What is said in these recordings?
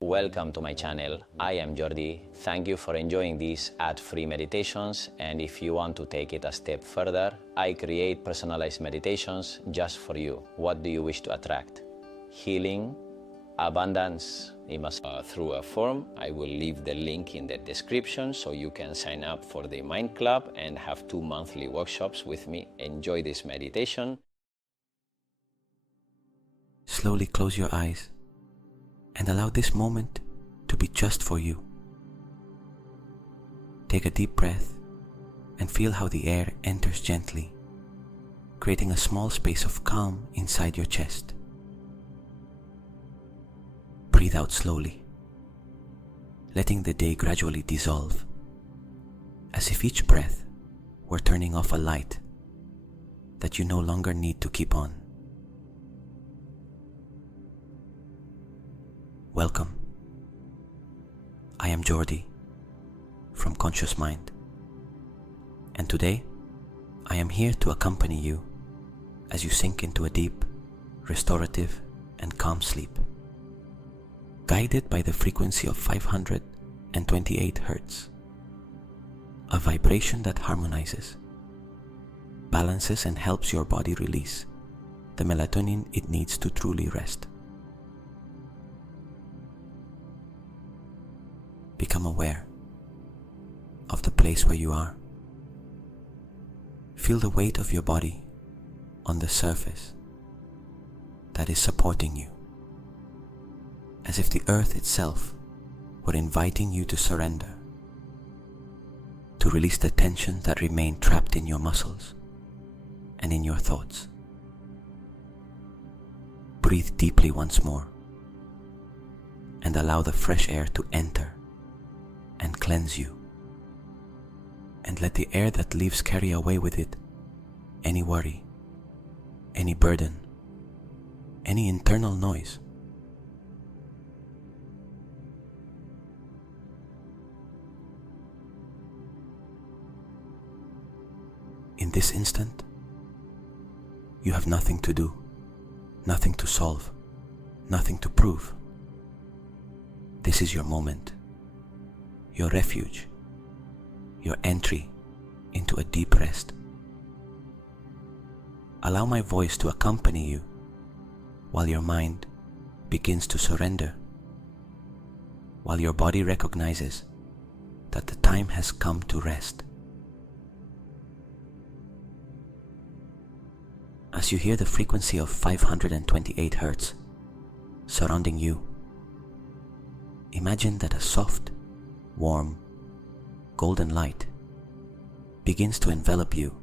Welcome to my channel. I am Jordi. Thank you for enjoying these ad-free meditations, and if you want to take it a step further, I create personalized meditations just for you. What do you wish to attract? Healing, abundance, through a form. I will leave the link in the description so you can sign up for the Mind Club and have 2 monthly workshops with me. Enjoy this meditation. Slowly close your eyes and allow this moment to be just for you. Take a deep breath and feel how the air enters gently, creating a small space of calm inside your chest. Breathe out slowly, letting the day gradually dissolve, as if each breath were turning off a light that you no longer need to keep on. Welcome. I am Jordi from Conscious Mind, and today I am here to accompany you as you sink into a deep, restorative and calm sleep, guided by the frequency of 528 Hz, a vibration that harmonizes, balances and helps your body release the melatonin it needs to truly rest. Become aware of the place where you are. Feel the weight of your body on the surface that is supporting you, as if the earth itself were inviting you to surrender, to release the tension that remained trapped in your muscles and in your thoughts. Breathe deeply once more and allow the fresh air to enter and cleanse you, and let the air that leaves carry away with it any worry, any burden, any internal noise. In this instant, you have nothing to do, nothing to solve, nothing to prove. This is your moment, your refuge, your entry into a deep rest. Allow my voice to accompany you while your mind begins to surrender, while your body recognizes that the time has come to rest. As you hear the frequency of 528 Hz surrounding you, imagine that a soft, warm, golden light begins to envelop you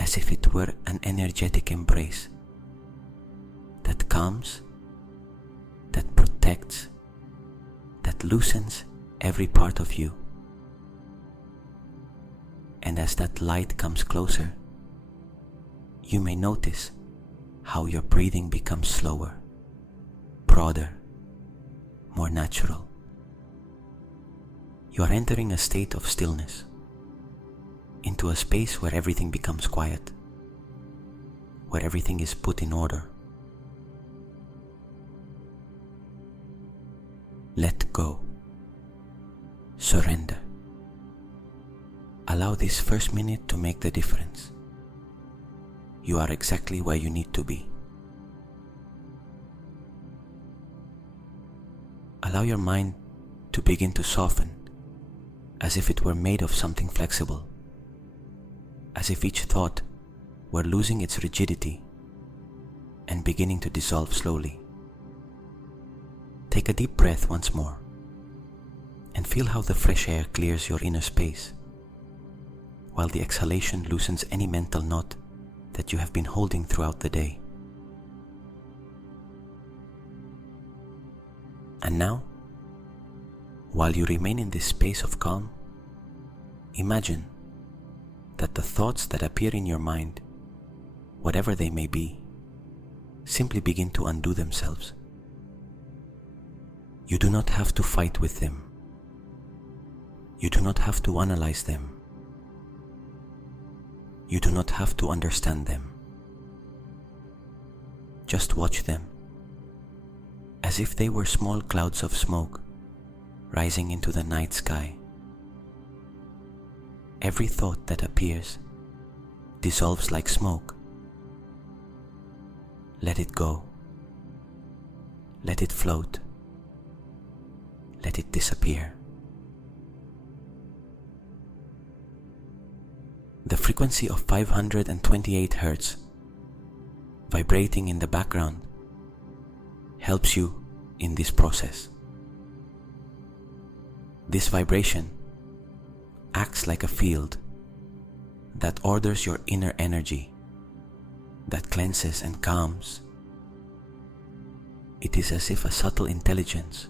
as if it were an energetic embrace that calms, that protects, that loosens every part of you. And as that light comes closer, you may notice how your breathing becomes slower, broader, more natural. You are entering a state of stillness, into a space where everything becomes quiet, where everything is put in order. Let go. Surrender. Allow this first minute to make the difference. You are exactly where you need to be. Allow your mind to begin to soften, as if it were made of something flexible, as if each thought were losing its rigidity and beginning to dissolve slowly. Take a deep breath once more and feel how the fresh air clears your inner space, while the exhalation loosens any mental knot that you have been holding throughout the day. And now, while you remain in this space of calm, imagine that the thoughts that appear in your mind, whatever they may be, simply begin to undo themselves. You do not have to fight with them. You do not have to analyze them. You do not have to understand them. Just watch them as if they were small clouds of smoke rising into the night sky. Every thought that appears dissolves like smoke. Let it go. Let it float. Let it disappear. The frequency of 528 Hz vibrating in the background helps you in this process. This vibration acts like a field that orders your inner energy, that cleanses and calms. It is as if a subtle intelligence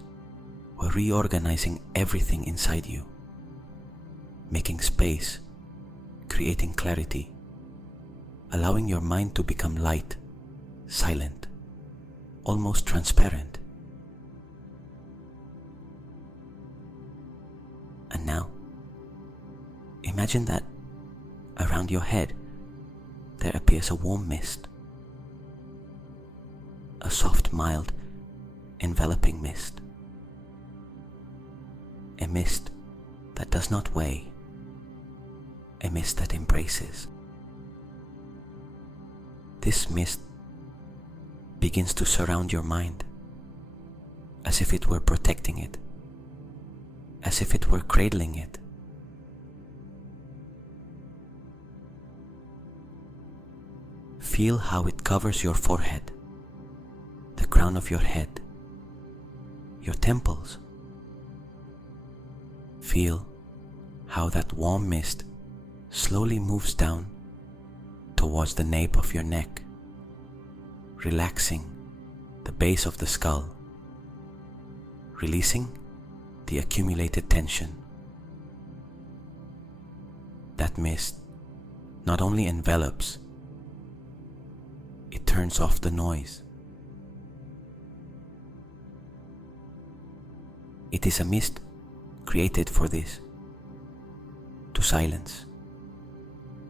were reorganizing everything inside you, making space, creating clarity, allowing your mind to become light, silent, almost transparent. And now, imagine that around your head there appears a warm mist, a soft, mild, enveloping mist, a mist that does not weigh, a mist that embraces. This mist begins to surround your mind as if it were protecting it, as if it were cradling it. Feel how it covers your forehead, the crown of your head, your temples. Feel how that warm mist slowly moves down towards the nape of your neck, relaxing the base of the skull, releasing the accumulated tension. That mist not only envelops, it turns off the noise. It is a mist created for this, to silence,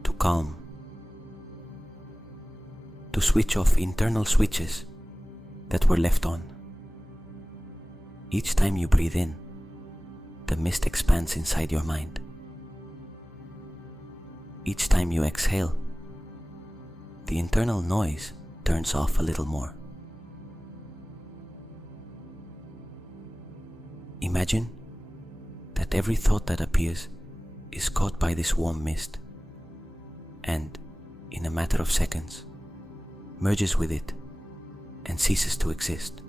to calm, to switch off internal switches that were left on. Each time you breathe in, the mist expands inside your mind. Each time you exhale, the internal noise turns off a little more. Imagine that every thought that appears is caught by this warm mist and, in a matter of seconds, merges with it and ceases to exist.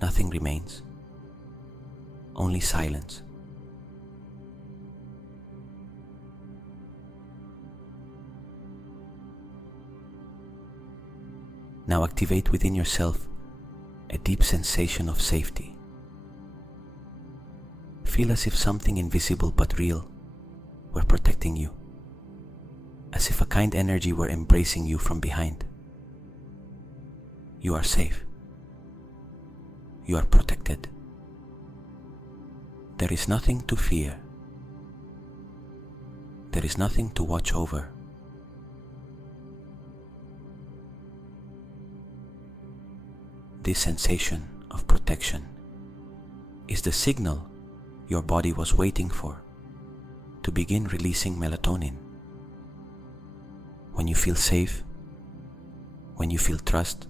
Nothing remains, only silence. Now activate within yourself a deep sensation of safety. Feel as if something invisible but real were protecting you, as if a kind energy were embracing you from behind. You are safe. You are protected. There is nothing to fear. There is nothing to watch over. This sensation of protection is the signal your body was waiting for to begin releasing melatonin. When you feel safe, when you feel trust,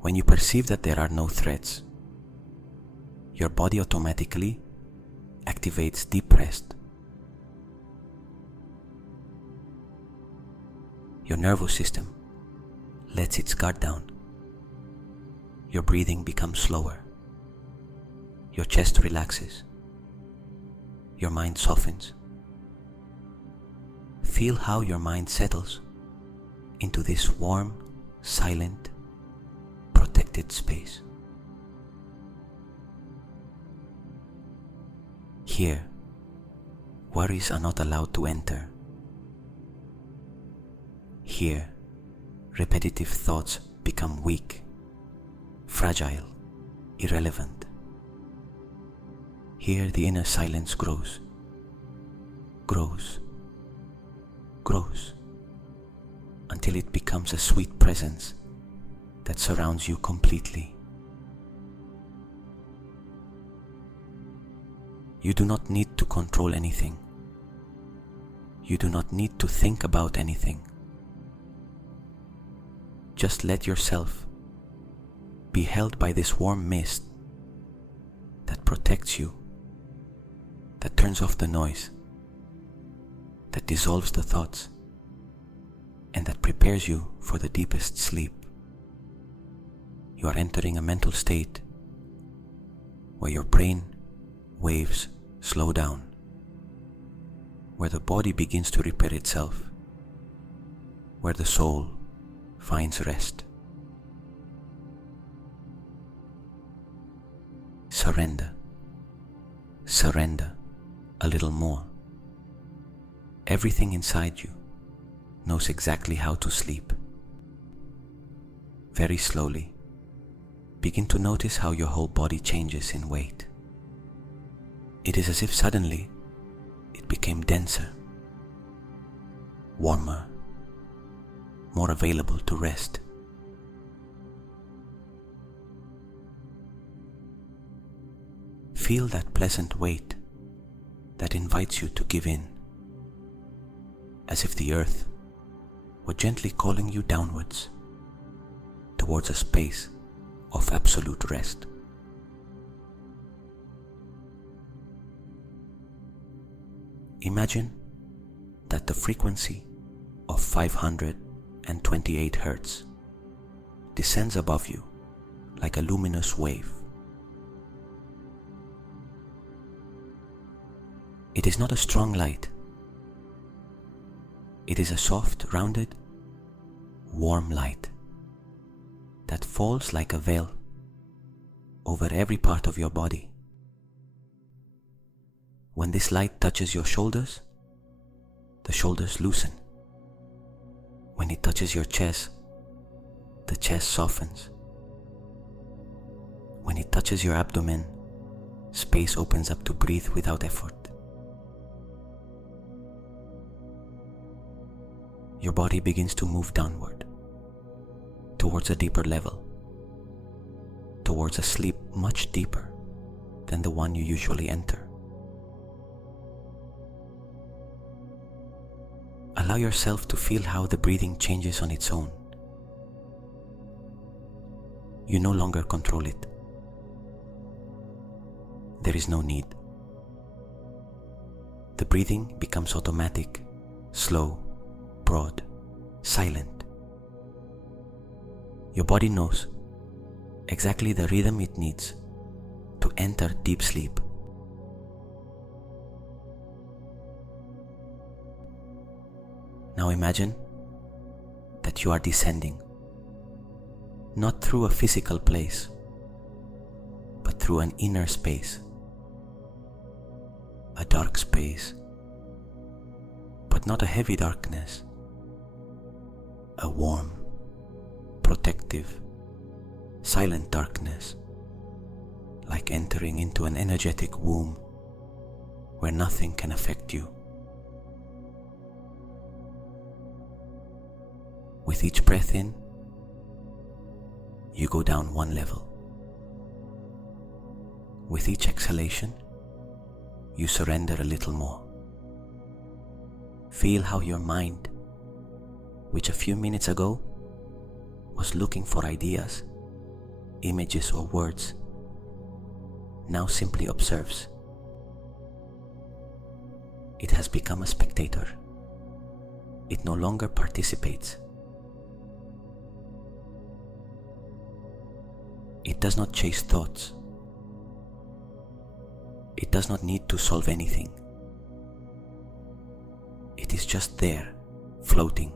when you perceive that there are no threats, your body automatically activates deep rest. Your nervous system lets its guard down. Your breathing becomes slower. Your chest relaxes. Your mind softens. Feel how your mind settles into this warm, silent, protected space. Here, worries are not allowed to enter. Here, repetitive thoughts become weak, fragile, irrelevant. Here the inner silence grows, grows, grows, until it becomes a sweet presence that surrounds you completely. You do not need to control anything. You do not need to think about anything. Just let yourself be held by this warm mist that protects you, that turns off the noise, that dissolves the thoughts, and that prepares you for the deepest sleep. You are entering a mental state where your brain waves slow down, where the body begins to repair itself, where the soul finds rest. Surrender. Surrender a little more. Everything inside you knows exactly how to sleep. Very slowly, begin to notice how your whole body changes in weight. It is as if suddenly it became denser, warmer, more available to rest. Feel that pleasant weight that invites you to give in, as if the earth were gently calling you downwards towards a space of absolute rest. Imagine that the frequency of 528 Hertz descends above you like a luminous wave. It is not a strong light. It is a soft, rounded, warm light that falls like a veil over every part of your body. When this light touches your shoulders, the shoulders loosen. When it touches your chest, the chest softens. When it touches your abdomen, space opens up to breathe without effort. Your body begins to move downward, towards a deeper level, towards a sleep much deeper than the one you usually enter. Allow yourself to feel how the breathing changes on its own. You no longer control it. There is no need. The breathing becomes automatic, slow, broad, silent. Your body knows exactly the rhythm it needs to enter deep sleep. Now imagine that you are descending, not through a physical place, but through an inner space, a dark space, but not a heavy darkness, a warm, protective, silent darkness, like entering into an energetic womb where nothing can affect you. With each breath in, you go down one level. With each exhalation, you surrender a little more. Feel how your mind, which a few minutes ago was looking for ideas, images or words, now simply observes. It has become a spectator. It no longer participates. It does not chase thoughts. It does not need to solve anything. It is just there, floating.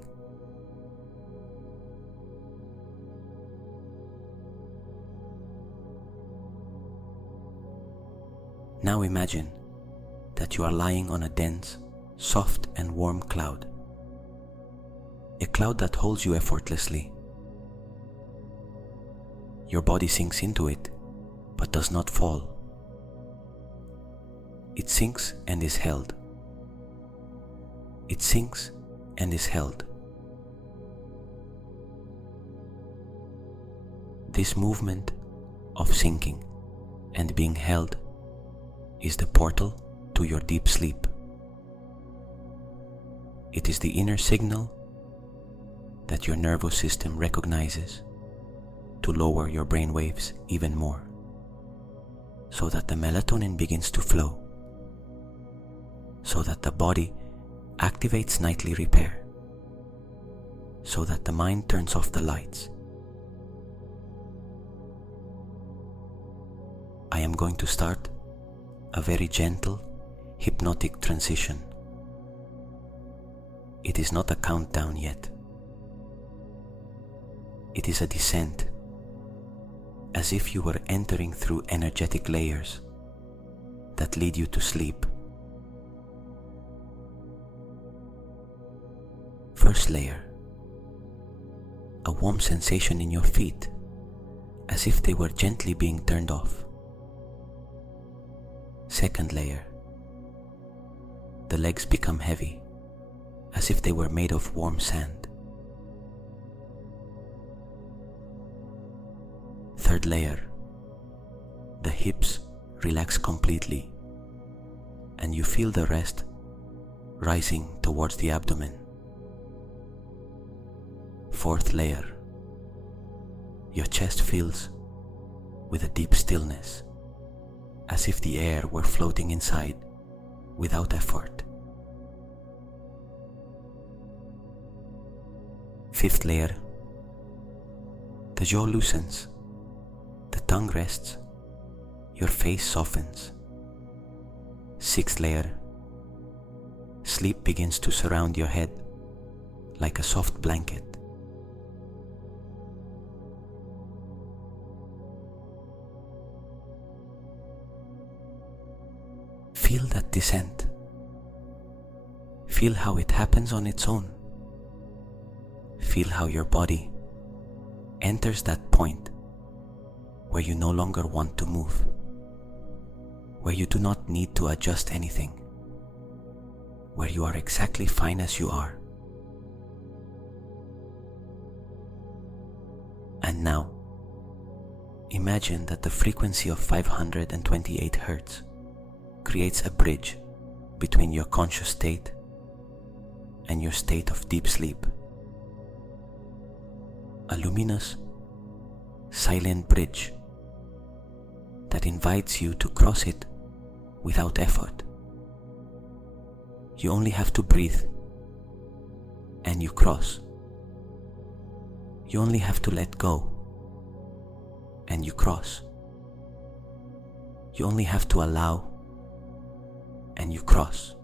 Now imagine that you are lying on a dense, soft and warm cloud. A cloud that holds you effortlessly. Your body sinks into it, but does not fall. It sinks and is held. It sinks and is held. this movement of sinking and being held is the portal to your deep sleep. It is the inner signal that your nervous system recognizes to lower your brain waves even more, so that the melatonin begins to flow, so that the body activates nightly repair, so that the mind turns off the lights. I am going to start a very gentle, hypnotic transition. It is not a countdown yet. It is a descent, as if you were entering through energetic layers that lead you to sleep. First layer, a warm sensation in your feet, as if they were gently being turned off. Second layer, the legs become heavy, as if they were made of warm sand. Third layer, the hips relax completely, and you feel the rest rising towards the abdomen. Fourth layer, your chest fills with a deep stillness, as if the air were floating inside without effort. Fifth layer, the jaw loosens, the tongue rests, your face softens. Sixth layer, sleep begins to surround your head like a soft blanket. Feel that descent. Feel how it happens on its own. Feel how your body enters that point where you no longer want to move, where you do not need to adjust anything, where you are exactly fine as you are. And now, imagine that the frequency of 528 Hz creates a bridge between your conscious state and your state of deep sleep. A luminous, silent bridge that invites you to cross it without effort. You only have to breathe, and you cross. You only have to let go, and you cross. You only have to allow, and you cross.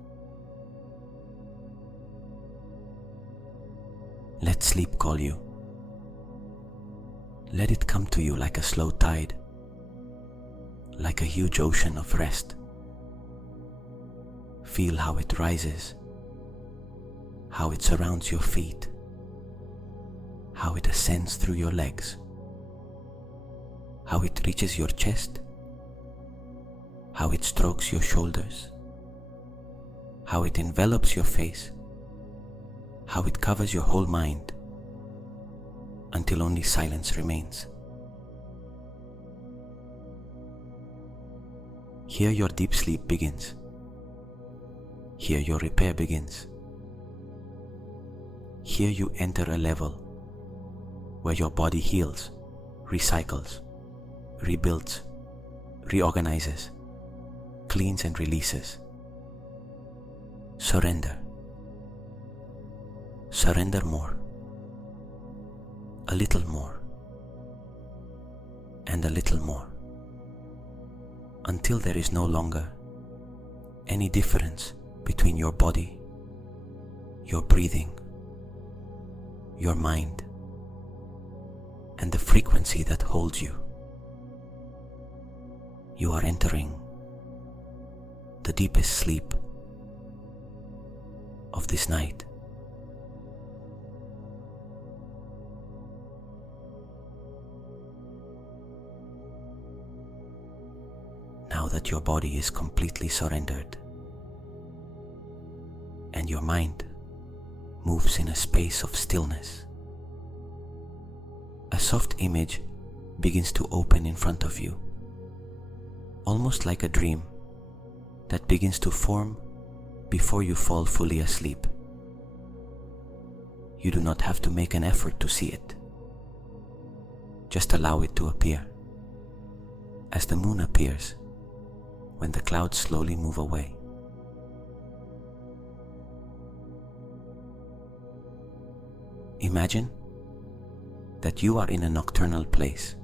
Let sleep call you. Let it come to you like a slow tide, like a huge ocean of rest. Feel how it rises, how it surrounds your feet, how it ascends through your legs, how it reaches your chest, how it strokes your shoulders, how it envelops your face, how it covers your whole mind, until only silence remains. Here your deep sleep begins. Here your repair begins. Here you enter a level where your body heals, recycles, rebuilds, reorganizes, cleans and releases. Surrender. Surrender more. A little more. And a little more. Until there is no longer any difference between your body, your breathing, your mind, and the frequency that holds you. You are entering the deepest sleep of this night. Now that your body is completely surrendered and your mind moves in a space of stillness, a soft image begins to open in front of you, almost like a dream that begins to form before you fall fully asleep. You do not have to make an effort to see it. Just allow it to appear, as the moon appears when the clouds slowly move away. Imagine that you are in a nocturnal place,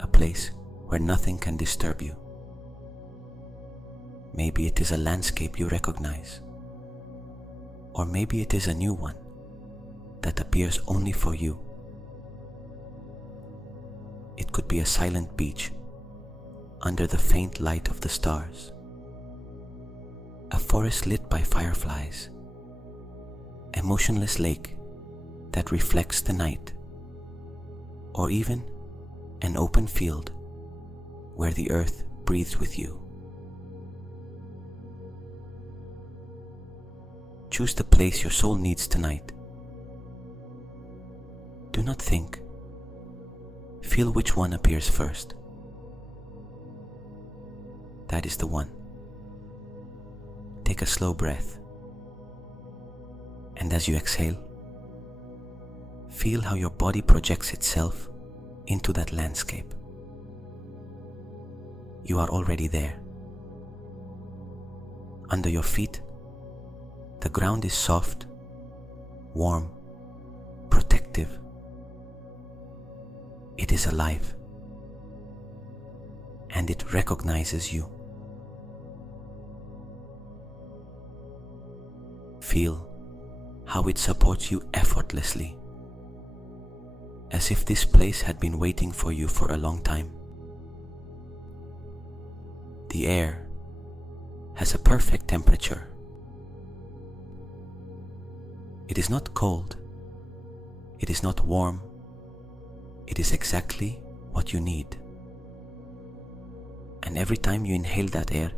a place where nothing can disturb you. Maybe it is a landscape you recognize, or maybe it is a new one that appears only for you. It could be a silent beach under the faint light of the stars, a forest lit by fireflies, a motionless lake that reflects the night, or even an open field where the earth breathes with you. Choose the place your soul needs tonight. Do not think. Feel which one appears first. That is the one. Take a slow breath, and as you exhale, feel how your body projects itself into that landscape. You are already there. Under your feet, the ground is soft, warm, protective. It is alive, and it recognizes you. Feel how it supports you effortlessly, as if this place had been waiting for you for a long time. The air has a perfect temperature. It is not cold, it is not warm, it is exactly what you need. And every time you inhale that air,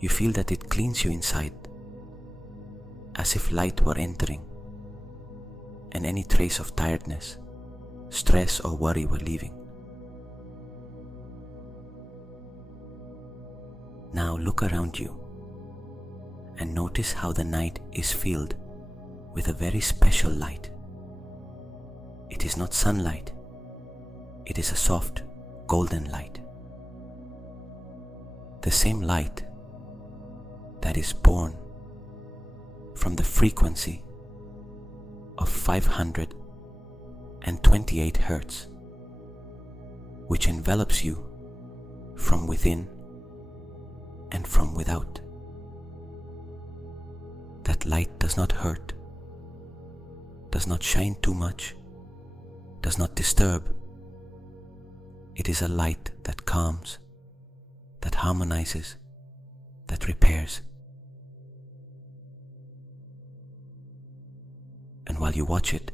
you feel that it cleans you inside, as if light were entering, and any trace of tiredness, stress or worry were leaving. Now look around you and notice how the night is filled with a very special light. It is not sunlight, it is a soft, golden light. The same light that is born from the frequency of 528 Hertz, which envelops you from within and from without. That light does not hurt, does not shine too much, does not disturb. It is a light that calms, that harmonizes, that repairs. And while you watch it,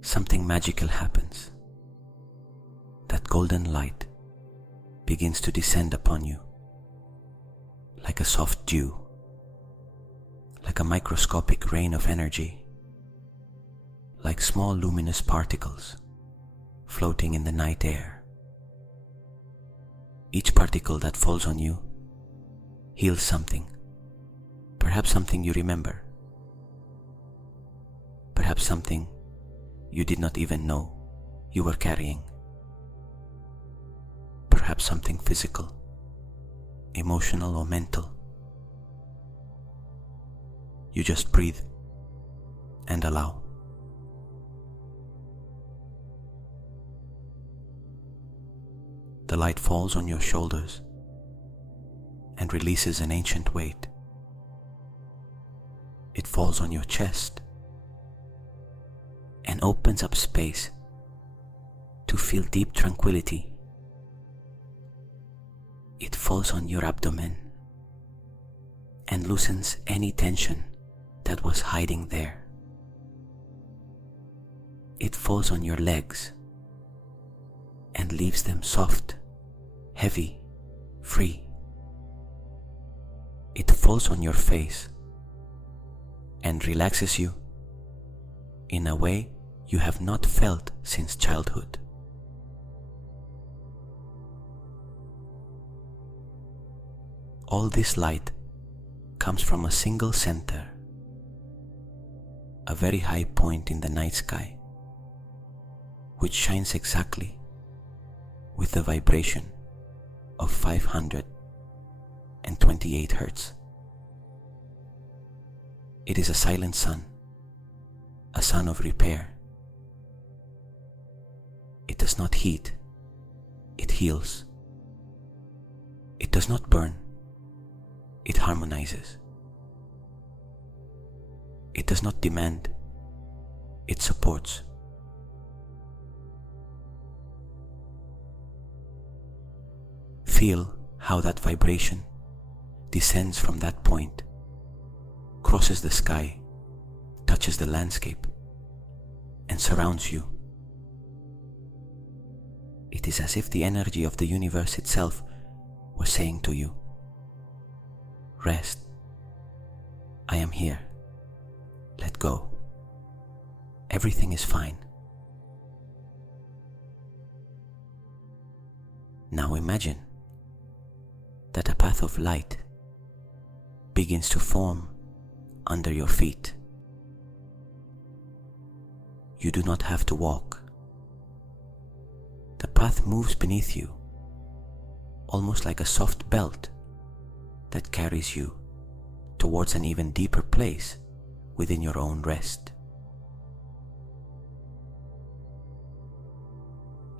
something magical happens. That golden light begins to descend upon you, like a soft dew, like a microscopic rain of energy, like small luminous particles floating in the night air. Each particle that falls on you heals something, perhaps something you remember, perhaps something you did not even know you were carrying, perhaps something physical, emotional or mental. You just breathe and allow. The light falls on your shoulders and releases an ancient weight. It falls on your chest and opens up space to feel deep tranquility. It falls on your abdomen and loosens any tension that was hiding there. It falls on your legs and leaves them soft, heavy, free. It falls on your face and relaxes you in a way you have not felt since childhood. All this light comes from a single center, a very high point in the night sky, which shines exactly with the vibration of 528 Hertz. It is a silent sun, a sun of repair. It does not heat, it heals. It does not burn, it harmonizes. It does not demand, it supports. Feel how that vibration descends from that point, crosses the sky, touches the landscape, and surrounds you. It is as if the energy of the universe itself was saying to you, rest, I am here, let go, everything is fine. Now imagine that a path of light begins to form under your feet. You do not have to walk. The path moves beneath you, almost like a soft belt that carries you towards an even deeper place within your own rest.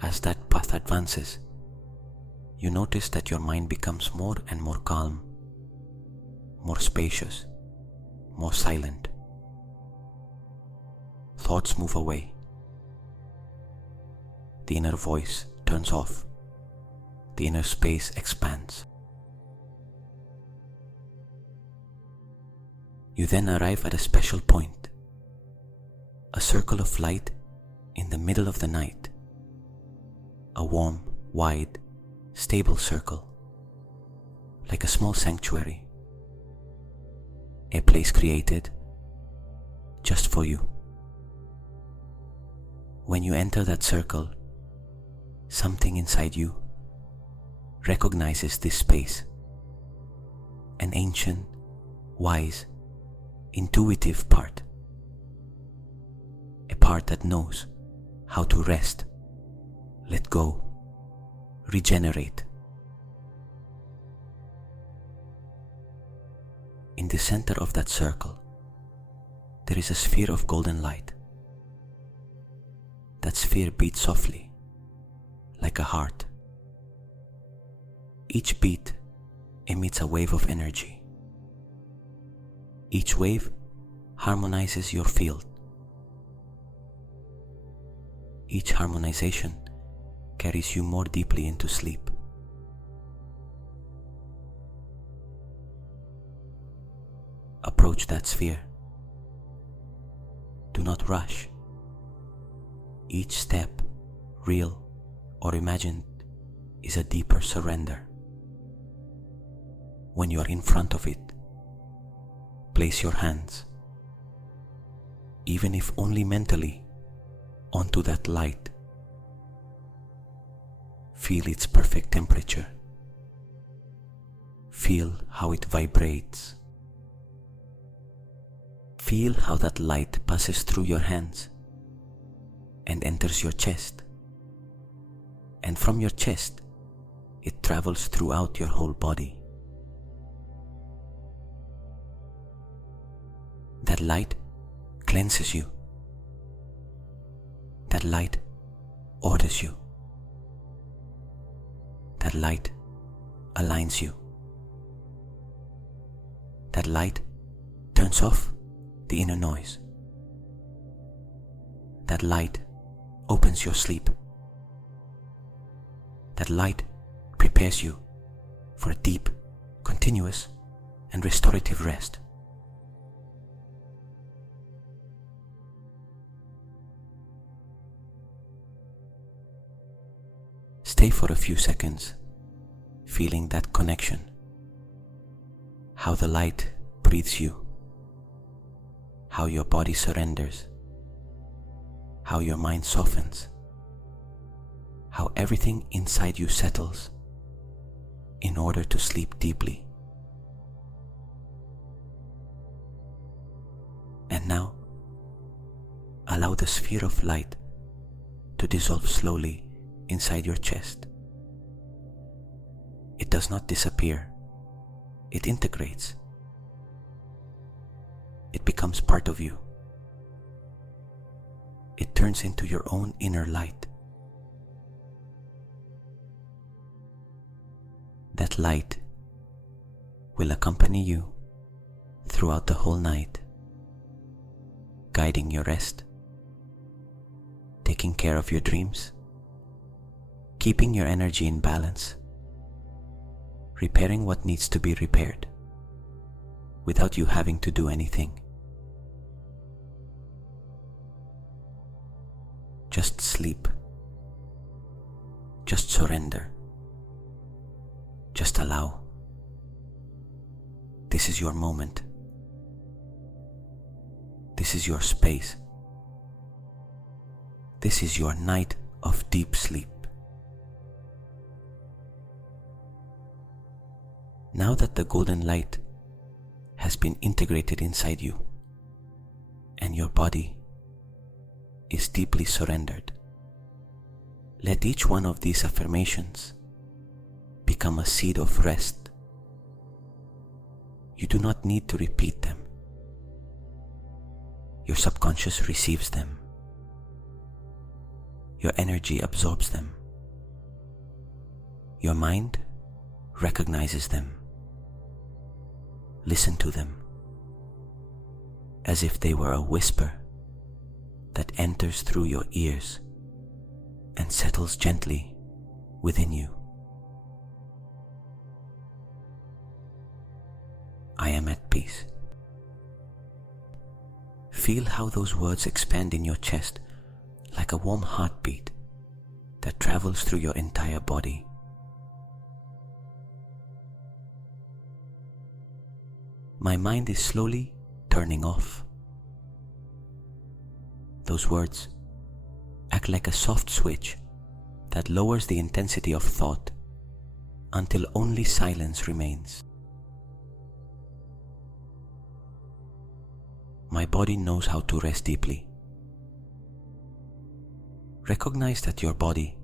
As that path advances, you notice that your mind becomes more and more calm, more spacious, more silent. Thoughts move away. The inner voice turns off. The inner space expands. You then arrive at a special point, a circle of light in the middle of the night, a warm, wide, stable circle, like a small sanctuary, a place created just for you. When you enter that circle, something inside you recognizes this space, an ancient, wise, intuitive part, a part that knows how to rest, let go, regenerate. In the center of that circle, there is a sphere of golden light. That sphere beats softly, like a heart. Each beat emits a wave of energy. Each wave harmonizes your field. Each harmonization carries you more deeply into sleep. Approach that sphere. Do not rush. Each step, real or imagined, is a deeper surrender. When you are in front of it, place your hands, even if only mentally, onto that light. Feel its perfect temperature. Feel how it vibrates. Feel how that light passes through your hands and enters your chest. And from your chest, it travels throughout your whole body. That light cleanses you. That light orders you. That light aligns you. That light turns off the inner noise. That light opens your sleep. That light prepares you for a deep, continuous, and restorative rest. Stay for a few seconds, feeling that connection, how the light breathes you, how your body surrenders, how your mind softens, how everything inside you settles in order to sleep deeply. And now, allow the sphere of light to dissolve slowly inside your chest. It does not disappear, it integrates. It becomes part of you. It turns into your own inner light. That light will accompany you throughout the whole night, guiding your rest, taking care of your dreams, keeping your energy in balance, repairing what needs to be repaired without you having to do anything. Just sleep. Just surrender. Just allow. This is your moment. This is your space. This is your night of deep sleep. Now that the golden light has been integrated inside you and your body is deeply surrendered, let each one of these affirmations become a seed of rest. You do not need to repeat them. Your subconscious receives them. Your energy absorbs them. Your mind recognizes them. Listen to them as if they were a whisper that enters through your ears and settles gently within you. I am at peace. Feel how those words expand in your chest like a warm heartbeat that travels through your entire body. My mind is slowly turning off. Those words act like a soft switch that lowers the intensity of thought until only silence remains. My body knows how to rest deeply. Recognize that your body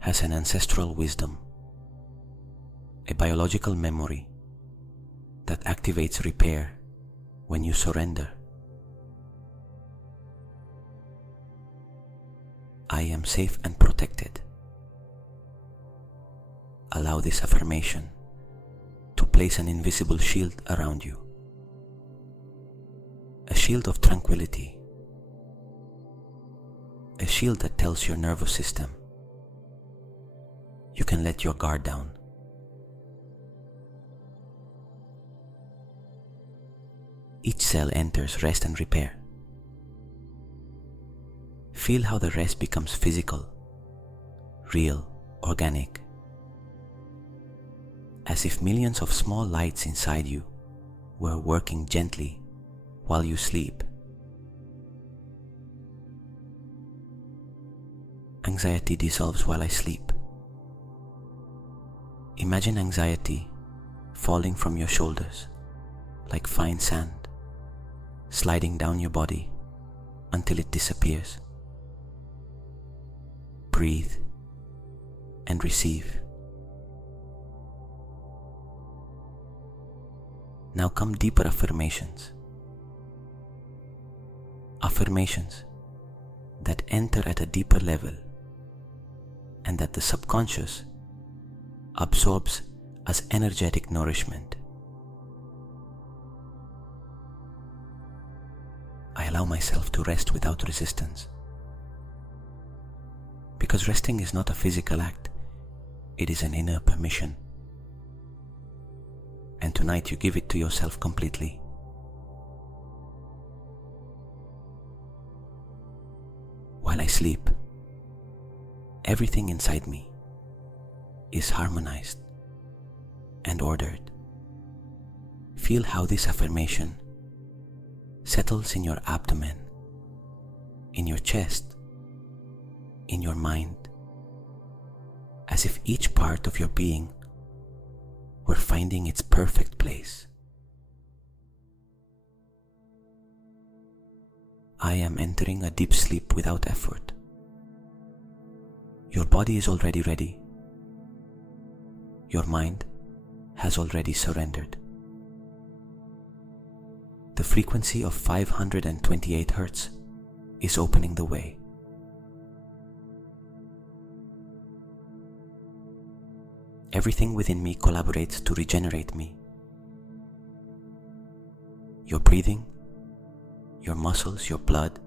has an ancestral wisdom, a biological memory that activates repair when you surrender. I am safe and protected. Allow this affirmation to place an invisible shield around you, a shield of tranquility, a shield that tells your nervous system you can let your guard down. Each cell enters rest and repair. Feel how the rest becomes physical, real, organic, as if millions of small lights inside you were working gently while you sleep. Anxiety dissolves while I sleep. Imagine anxiety falling from your shoulders like fine sand, sliding down your body until it disappears. Breathe and receive. Now come deeper affirmations. Affirmations that enter at a deeper level and that the subconscious absorbs as energetic nourishment. I allow myself to rest without resistance. Because resting is not a physical act, it is an inner permission. And tonight you give it to yourself completely. While I sleep, everything inside me is harmonized and ordered. Feel how this affirmation settles in your abdomen, in your chest, in your mind, as if each part of your being were finding its perfect place. I am entering a deep sleep without effort. Your body is already ready. Your mind has already surrendered. The frequency of 528 Hz is opening the way. Everything within me collaborates to regenerate me. Your breathing, your muscles, your blood,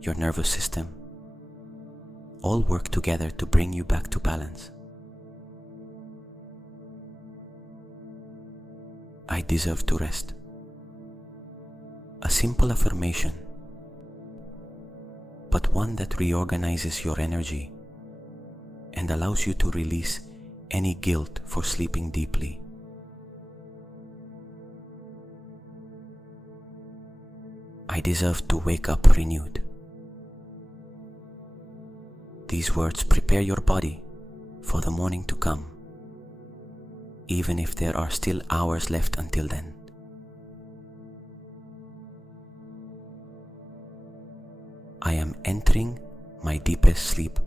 your nervous system, all work together to bring you back to balance. I deserve to rest. A simple affirmation, but one that reorganizes your energy and allows you to release any guilt for sleeping deeply. I deserve to wake up renewed. These words prepare your body for the morning to come, even if there are still hours left until then. I am entering my deepest sleep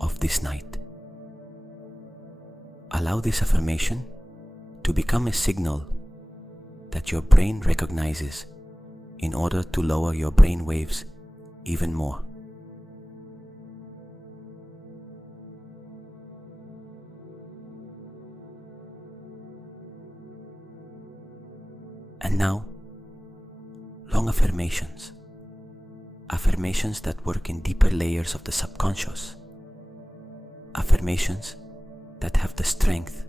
of this night. Allow this affirmation to become a signal that your brain recognizes in order to lower your brain waves even more. And now, long affirmations. Affirmations that work in deeper layers of the subconscious. Affirmations that have the strength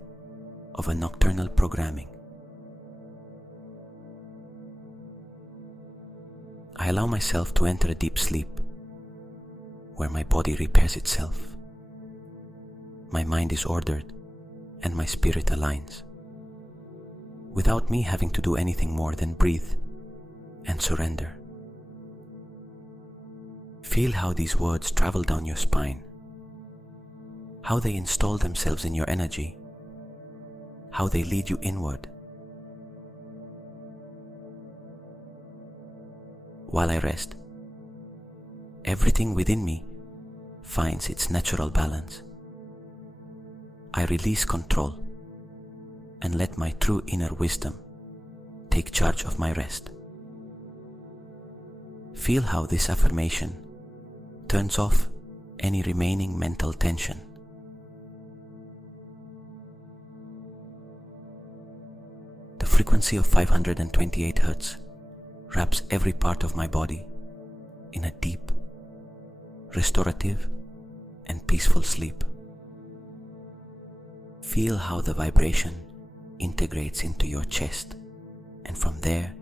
of a nocturnal programming. I allow myself to enter a deep sleep where my body repairs itself, my mind is ordered, and my spirit aligns, without me having to do anything more than breathe and surrender. Feel how these words travel down your spine, how they install themselves in your energy, how they lead you inward. While I rest, everything within me finds its natural balance. I release control and let my true inner wisdom take charge of my rest. Feel how this affirmation turns off any remaining mental tension. The frequency of 528 Hz wraps every part of my body in a deep, restorative, and peaceful sleep. Feel how the vibration integrates into your chest and from there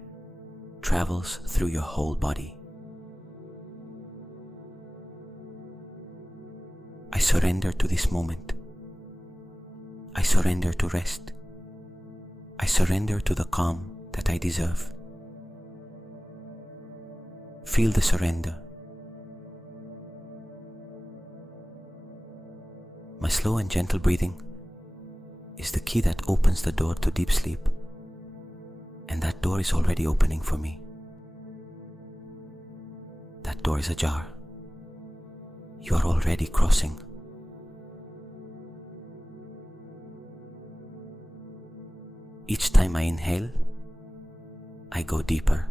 travels through your whole body. I surrender to this moment. I surrender to rest. I surrender to the calm that I deserve. Feel the surrender. My slow and gentle breathing is the key that opens the door to deep sleep, and that door is already opening for me. That door is ajar. You are already crossing. Each time I inhale, I go deeper.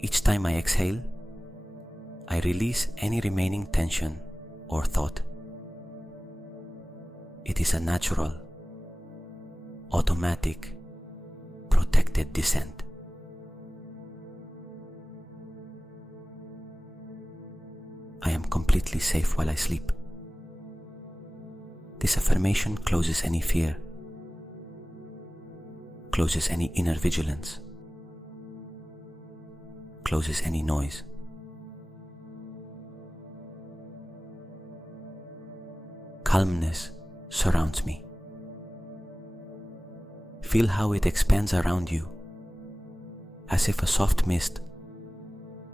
Each time I exhale, I release any remaining tension or thought. It is a natural, automatic, protected descent. I am completely safe while I sleep. This affirmation closes any fear, closes any inner vigilance, closes any noise. Calmness surrounds me. Feel how it expands around you, as if a soft mist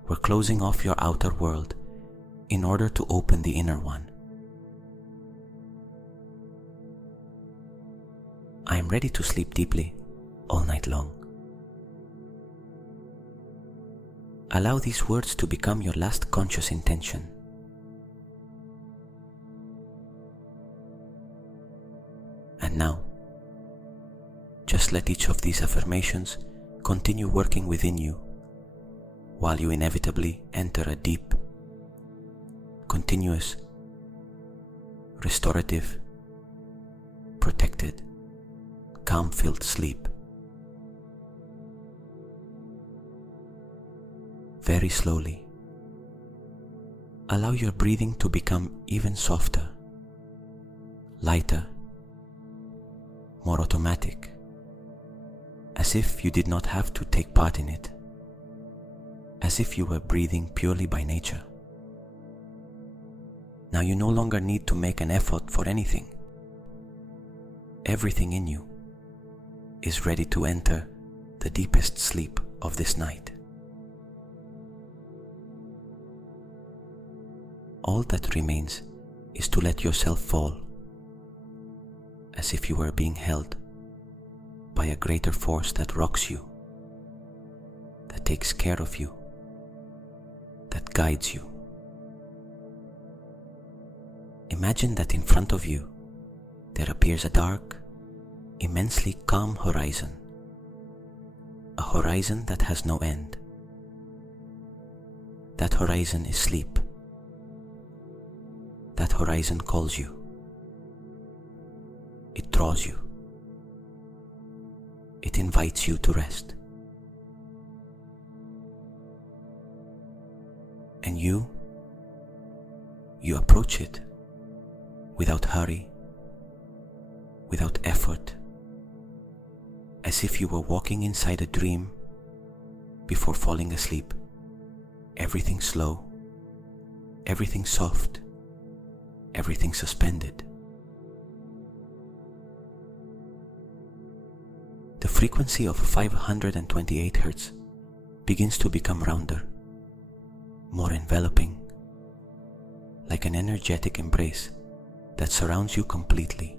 were closing off your outer world in order to open the inner one. I am ready to sleep deeply all night long. Allow these words to become your last conscious intention. And now, just let each of these affirmations continue working within you while you inevitably enter a deep, continuous, restorative, protected, calm-filled sleep. Very slowly, allow your breathing to become even softer, lighter, more automatic, as if you did not have to take part in it, as if you were breathing purely by nature. Now you no longer need to make an effort for anything. Everything in you is ready to enter the deepest sleep of this night. All that remains is to let yourself fall, as if you were being held by a greater force that rocks you, that takes care of you, that guides you. Imagine that in front of you there appears a dark, immensely calm horizon, a horizon that has no end. That horizon is sleep. That horizon calls you. It draws you. It invites you to rest. And you approach it without hurry, without effort, as if you were walking inside a dream before falling asleep. Everything slow, everything soft, everything suspended. The frequency of 528 Hz begins to become rounder, more enveloping, like an energetic embrace that surrounds you completely.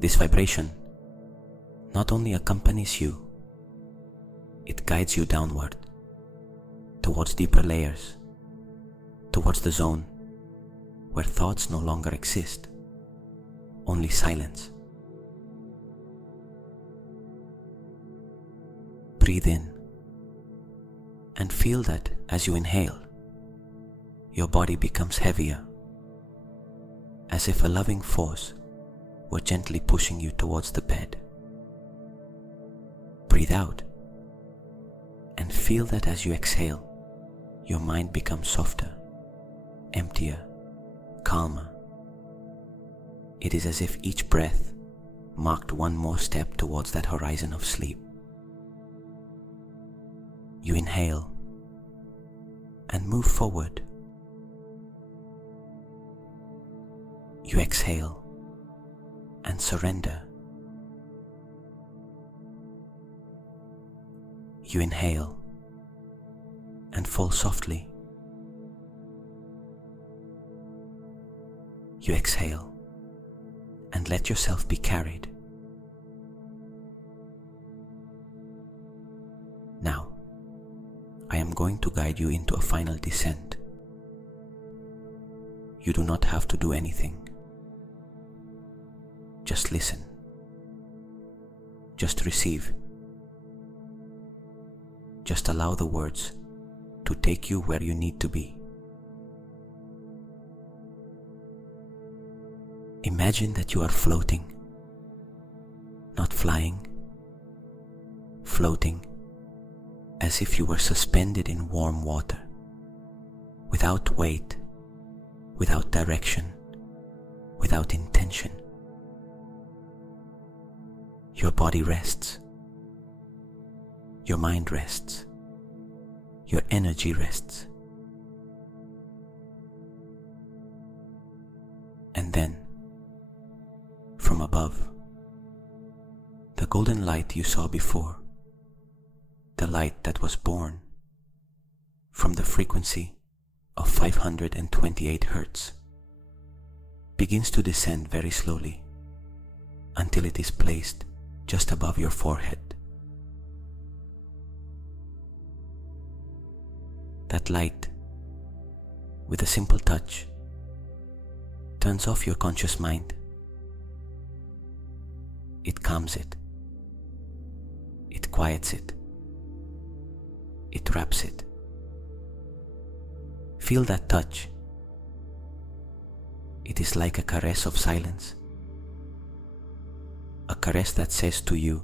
This vibration not only accompanies you, it guides you downward, towards deeper layers, towards the zone where thoughts no longer exist, only silence. Breathe in and feel that as you inhale, your body becomes heavier, as if a loving force were gently pushing you towards the bed. Breathe out and feel that as you exhale, your mind becomes softer, emptier, calmer. It is as if each breath marked one more step towards that horizon of sleep. You inhale and move forward. You exhale and surrender. You inhale and fall softly. You exhale and let yourself be carried. Now, I am going to guide you into a final descent. You do not have to do anything. Just listen. Just receive. Just allow the words to take you where you need to be. Imagine that you are floating, not flying, floating, as if you were suspended in warm water, without weight, without direction, without intention. Your body rests, your mind rests, your energy rests. And then, from above, the golden light you saw before, the light that was born from the frequency of 528 hertz begins to descend very slowly until it is placed just above your forehead. That light, with a simple touch, turns off your conscious mind. It calms it. It quiets it. It wraps it. Feel that touch. It is like a caress of silence. A caress that says to you,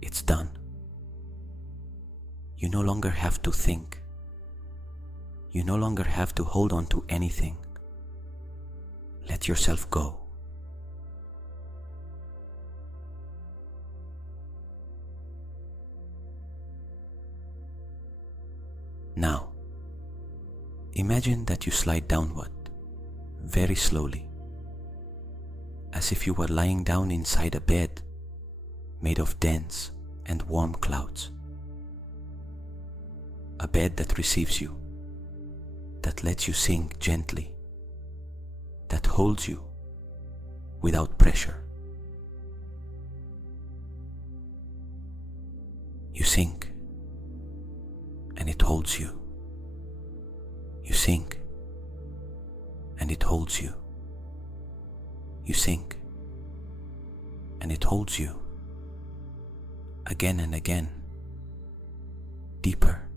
it's done. You no longer have to think. You no longer have to hold on to anything. Let yourself go. Now, imagine that you slide downward, very slowly, as if you were lying down inside a bed made of dense and warm clouds. A bed that receives you, that lets you sink gently, that holds you without pressure. You sink, and it holds you. You sink, and it holds you. You sink, and it holds you. Again and again, deeper,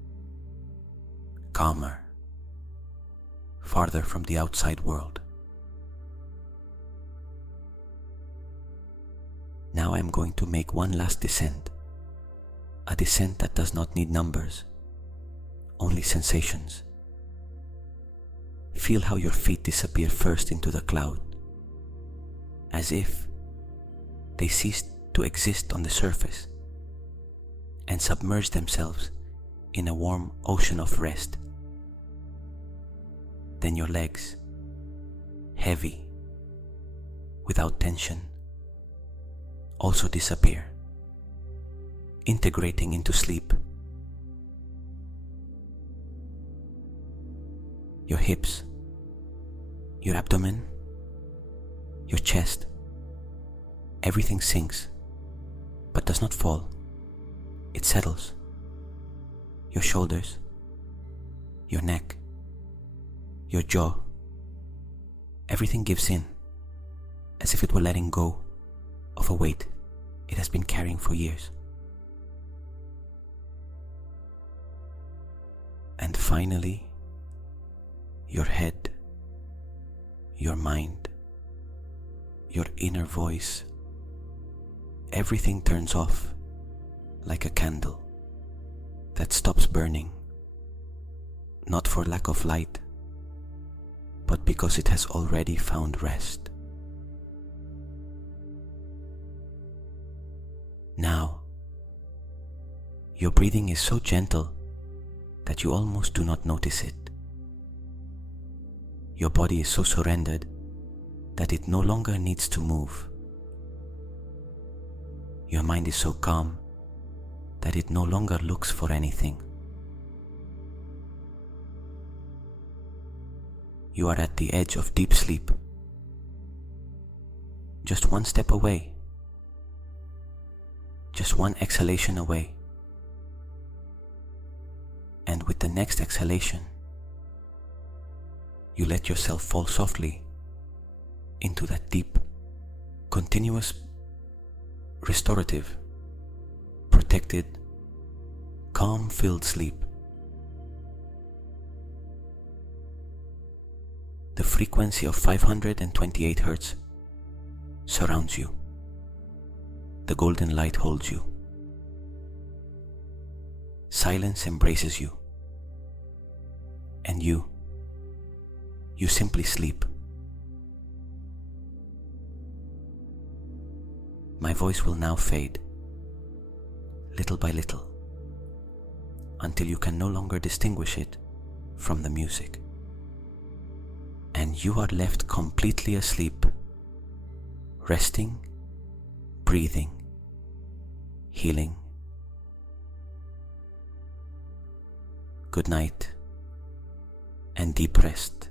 calmer, farther from the outside world. Now I'm going to make one last descent, a descent that does not need numbers, only sensations. Feel how your feet disappear first into the cloud, as if they ceased to exist on the surface and submerge themselves in a warm ocean of rest. Then your legs, heavy, without tension, also disappear, integrating into sleep. Your hips, your abdomen, your chest, everything sinks, but does not fall. It settles. Your shoulders, your neck, your jaw, everything gives in, as if it were letting go of a weight it has been carrying for years. And finally, your head, your mind, your inner voice, everything turns off like a candle that stops burning, not for lack of light, but because it has already found rest. Now, your breathing is so gentle that you almost do not notice it. Your body is so surrendered that it no longer needs to move. Your mind is so calm that it no longer looks for anything. You are at the edge of deep sleep, just one step away, just one exhalation away. And with the next exhalation, you let yourself fall softly into that deep, continuous, restorative, protected, calm-filled sleep. The frequency of 528 hertz surrounds you. The golden light holds you. Silence embraces you. And you simply sleep. My voice will now fade, little by little, until you can no longer distinguish it from the music. And you are left completely asleep, resting, breathing, healing. Good night. and deep rest.